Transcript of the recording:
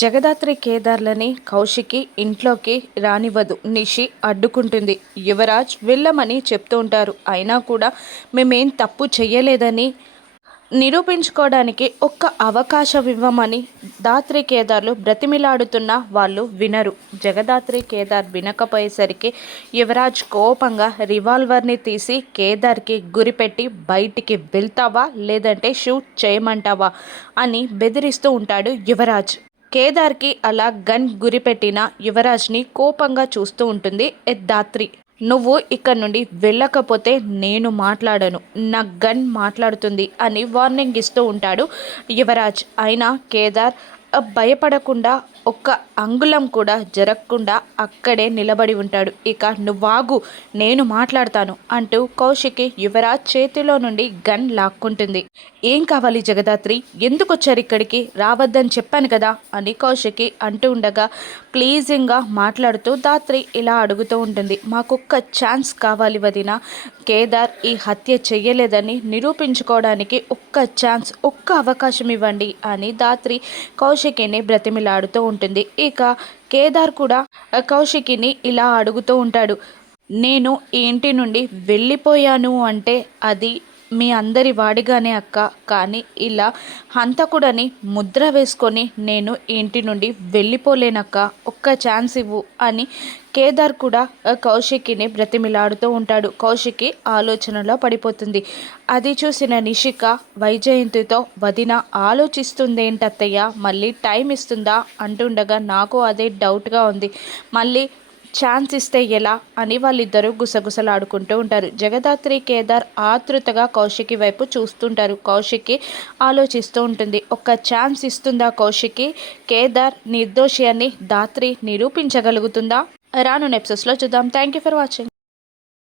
జగదాత్రి కేదార్లని కౌశికి ఇంట్లోకి రానివ్వదు. నిషి అడ్డుకుంటుంది. యువరాజ్ వెళ్ళమని చెప్తూ ఉంటారు. అయినా కూడా మేమేం తప్పు చెయ్యలేదని నిరూపించుకోవడానికి ఒక్క అవకాశం ఇవ్వమని దాత్రి కేదార్లు బ్రతిమిలాడుతున్నా వాళ్ళు వినరు. జగదాత్రి కేదార్ వినకపోయేసరికి యువరాజ్ కోపంగా రివాల్వర్ని తీసి కేదార్కి గురిపెట్టి బయటికి వెళ్తావా లేదంటే షూట్ చేయమంటావా అని బెదిరిస్తూ ఉంటాడు యువరాజ్. కేదార్కి అలా గన్ గురిపెట్టిన యువరాజ్ని కోపంగా చూస్తూ ఉంటుంది దాత్రి. నువ్వు ఇక్కడ నుండి వెళ్ళకపోతే నేను మాట్లాడను, నా గన్ మాట్లాడుతుంది అని వార్నింగ్ ఇస్తూ ఉంటాడు యువరాజ్. అయినా కేదార్ భయపడకుండా ఒక్క అంగుళం కూడా జరగకుండా అక్కడే నిలబడి ఉంటాడు. ఇక నువ్వాగు, నేను మాట్లాడతాను అంటూ కౌశికి యువరాజ్ చేతిలో నుండి గన్ లాక్కుంటుంది. ఏం కావాలి జగదాత్రి, ఎందుకు వచ్చారు ఇక్కడికి, రావద్దని చెప్పాను కదా అని కౌశికి అంటూ ఉండగా ప్లీజింగ్గా మాట్లాడుతూ దాత్రి ఇలా అడుగుతూ ఉంటుంది. మాకొక్క ఛాన్స్ కావాలి వదిన, కేదార్ ఈ హత్య చెయ్యలేదని నిరూపించుకోవడానికి ఒక్క ఛాన్స్, ఒక్క అవకాశం ఇవ్వండి అని దాత్రి కౌశికిని బ్రతిమిలాడుతూ ఉంటుంది. ఇక కేదార్ కూడా కౌశికిని ఇలా అడుగుతూ ఉంటాడు. నేను ఈ ఇంటి నుండి వెళ్ళిపోయాను అంటే అది మీ అందరి వాడిగానే అక్క, కానీ ఇలా హంతకుడని ముద్ర వేసుకొని నేను ఇంటి నుండి వెళ్ళిపోలేనక్క, ఒక్క ఛాన్స్ ఇవ్వు అని కేదార్ కూడా కౌశికిని బ్రతిమిలాడుతూ ఉంటాడు. కౌశికి ఆలోచనలో పడిపోతుంది. అది చూసిన నిషిక వైజయంతితో వదిన ఆలోచిస్తుందేంటత్తయ్య, మళ్ళీ టైం ఇస్తుందా అంటుండగా నాకు అదే డౌట్గా ఉంది, మళ్ళీ ఛాన్స్ ఇస్తే ఎలా అని వాళ్ళిద్దరూ గుసగుసలాడుకుంటూ ఉంటారు. జగదాత్రి కేదార్ ఆతృతగా కౌశికి వైపు చూస్తుంటారు. కౌశికి ఆలోచిస్తూ ఉంటుంది. ఒక్క ఛాన్స్ ఇస్తుందా కౌశికి, కేదార్ నిర్దోషి అని దాత్రి నిరూపించగలుగుతుందా? రాను ఎపిసోడ్స్లో చూద్దాం. Thank you for watching.